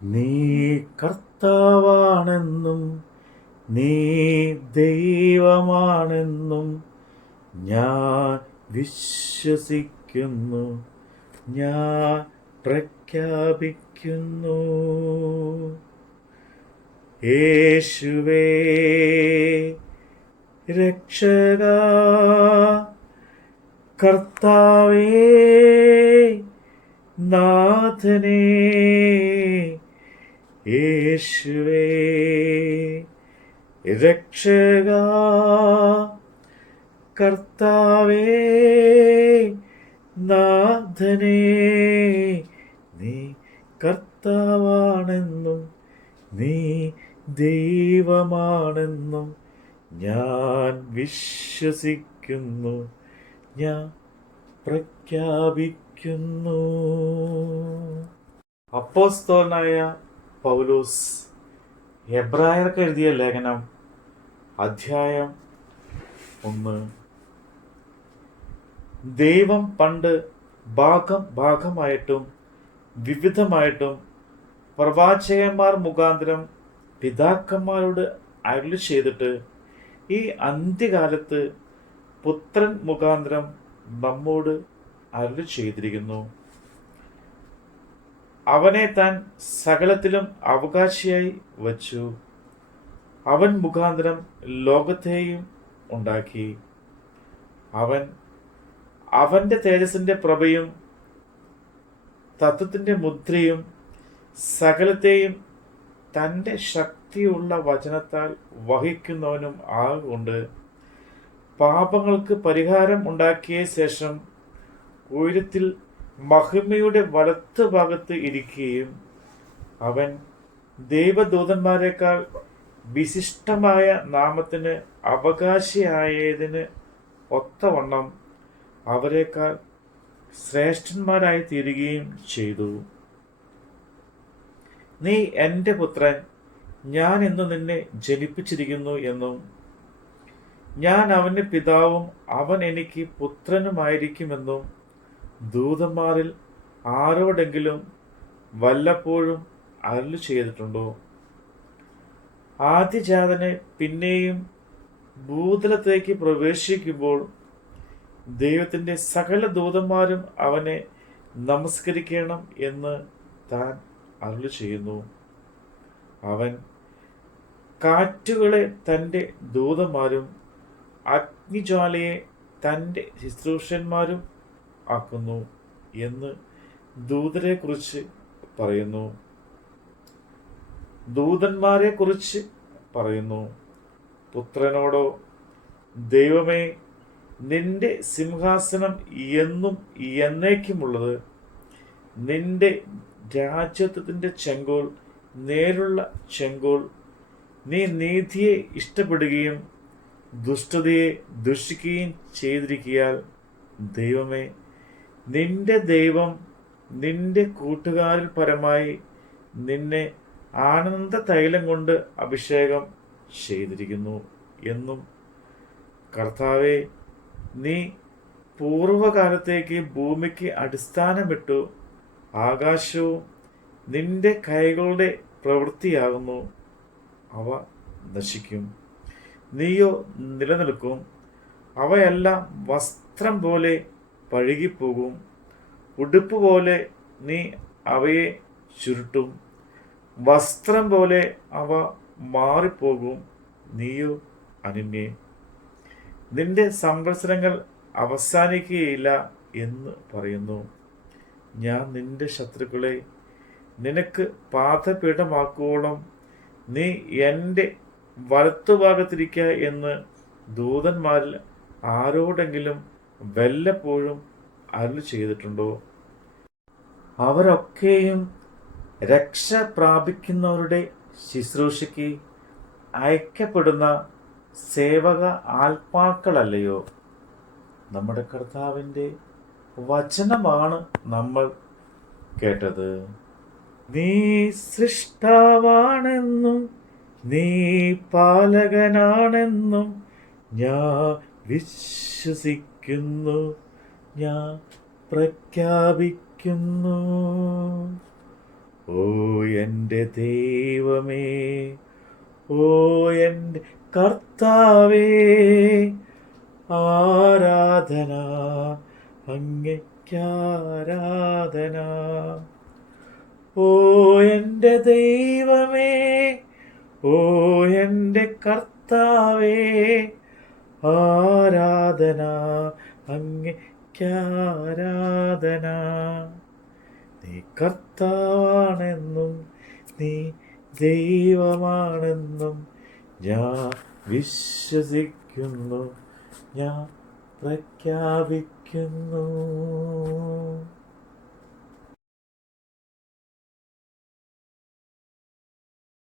നീ കർത്താവാണെന്നും നീ ദൈവമാണെന്നും ഞാൻ വിശ്വസിക്കുന്നു, ഞാൻ പ്രഖ്യാപിക്കുന്നു. യേശുവേ രക്ഷകാ, കർത്താവേ നാഥനേ, യേശുവേ രക്ഷകാ, കർത്താവേ നാഥനേ, നീ കർത്താവാണെന്നും നീ ദൈവമാണെന്നും ഞാൻ വിശ്വസിക്കുന്നു, ഞാൻ പ്രഖ്യാപിക്കുന്നു. അപ്പോസ്തലനായ പൗലോസ് എബ്രായർക്ക് എഴുതിയ ലേഖനം അധ്യായം 1. ദൈവം പണ്ട് ഭാഗമായിട്ടും വിവിധമായിട്ടും പ്രവാചകന്മാർ മുഖാന്തരം പിതാക്കന്മാരോട് അരുളി ചെയ്തിട്ട് ഈ അന്ത്യകാലത്ത് പുത്രൻ മുഖാന്തരം നമ്മോട് അരുളി ചെയ്തിരിക്കുന്നു. അവനെ താൻ സകലത്തിലും അവകാശിയായി വച്ചു. അവൻ മുഖാന്തരം ലോകത്തെയും ഉണ്ടാക്കി. അവന്റെ തേജസ്സിന്റെ പ്രഭയും തത്വത്തിന്റെ മുദ്രയും സകലത്തെയും തൻ്റെ ശക്തിയുള്ള വചനത്താൽ വഹിക്കുന്നവനും ആകൊണ്ട് പാപങ്ങൾക്ക് പരിഹാരം ഉണ്ടാക്കിയ ശേഷം ഉയരത്തിൽ മഹിമയുടെ വലത്ത് ഭാഗത്ത് ഇരിക്കുകയും അവൻ ദൈവദൂതന്മാരെക്കാൾ വിശിഷ്ടമായ നാമത്തിന് അവകാശിയായതിന് ഒത്തവണ്ണം അവരെക്കാൾ ശ്രേഷ്ഠന്മാരായി തീരുകയും ചെയ്തു. നീ എൻ്റെ പുത്രൻ, ഞാൻ ഇന്ന് നിന്നെ ജനിപ്പിച്ചിരിക്കുന്നു എന്നും ഞാൻ അവന് പിതാവും അവൻ എനിക്ക് പുത്രനുമായിരിക്കുമെന്നും ദൂതന്മാരിൽ ആരോടെങ്കിലും വല്ലപ്പോഴും അരുളി ചെയ്തിട്ടുണ്ടോ? ആദ്യജാതനെ പിന്നെയും ഭൂതലത്തേക്ക് പ്രവേശിക്കുമ്പോൾ ദൈവത്തിൻ്റെ സകല ദൂതന്മാരും അവനെ നമസ്കരിക്കണം എന്ന് താൻ അരുളി ചെയ്യുന്നു. അവൻ കാറ്റുകളെ തൻ്റെ ദൂതന്മാരും അഗ്നിജ്വാലയെ തൻ്റെ ശുശ്രൂഷന്മാരും ആക്കുന്നു എന്ന് ദൂതരെ കുറിച്ച് പറയുന്നു. ദൂതന്മാരെ കുറിച്ച് പറയുന്നു. പുത്രനോടോ, ദൈവമേ, നിന്റെ സിംഹാസനം എന്നും എന്നേക്കുമുള്ളത്. നിന്റെ രാജ്യത്വത്തിൻ്റെ ചെങ്കോൽ നേരുള്ള ചെങ്കോൽ. നീ നീതിയെ ഇഷ്ടപ്പെടുകയും ദുഷ്ടതയെ ദുഷിക്കുകയും ചെയ്തിരിക്കയാൽ ദൈവമേ, നിന്റെ ദൈവം നിന്റെ കൂട്ടുകാരിൽ പരമായി നിന്നെ ആനന്ദ തൈലം കൊണ്ട് അഭിഷേകം ചെയ്തിരിക്കുന്നു എന്നും കർത്താവേ, നീ പൂർവകാലത്തേക്ക് ഭൂമിക്ക് അടിസ്ഥാനമിട്ടു. ആകാശവും നിന്റെ കൈകളുടെ പ്രവൃത്തിയാകുന്നു. അവ നശിക്കും, നീയോ നിലനിൽക്കും. അവയെല്ലാം വസ്ത്രം പോലെ പഴുകിപ്പോകും. ഉടുപ്പ് പോലെ നീ അവയെ ചുരുട്ടും. വസ്ത്രം പോലെ അവ മാറിപ്പോകും. നീയോ അനന്യേ, നിന്റെ സംവത്സരങ്ങൾ അവസാനിക്കുകയില്ല എന്ന് പറയുന്നു. ഞാൻ നിന്റെ ശത്രുക്കളെ നിനക്ക് പാദപീഠമാക്കുവോളം നീ എൻ്റെ വലത്തുഭാഗത്തിരിക്കുക എന്ന് ദൂതന്മാരിൽ ആരോടെങ്കിലും വല്ലപ്പോഴും അരുളി ചെയ്തിട്ടുണ്ടോ? അവരൊക്കെയും രക്ഷ പ്രാപിക്കുന്നവരുടെ ശുശ്രൂഷയ്ക്ക് അയക്കപ്പെടുന്ന സേവക ആത്മാക്കളല്ലയോ? നമ്മുടെ കർത്താവിൻ്റെ വചനമാണ് നമ്മൾ കേട്ടത്. നീ സൃഷ്ടാവാണെന്നും നീ പാലകനാണെന്നും ഞാൻ വിശ്വസിക്കുന്നു, ഞാൻ പ്രഖ്യാപിക്കുന്നു. ഓ എൻ്റെ ദൈവമേ, ഓ എൻ്റെ കർത്താവേ, ആരാധന, അങ്ങയ്ക്കാരാധന. ഓ എൻ്റെ ദൈവമേ, ഓ എൻ്റെ കർത്താവേ, ആരാധന, അങ്ങയ്ക്കാരാധന. നീ കർത്താവാണെന്നും നീ ദൈവമാണെന്നും ഞാൻ വിശ്വസിക്കുന്നു, ഞാൻ പ്രഖ്യാപിക്കുന്നു.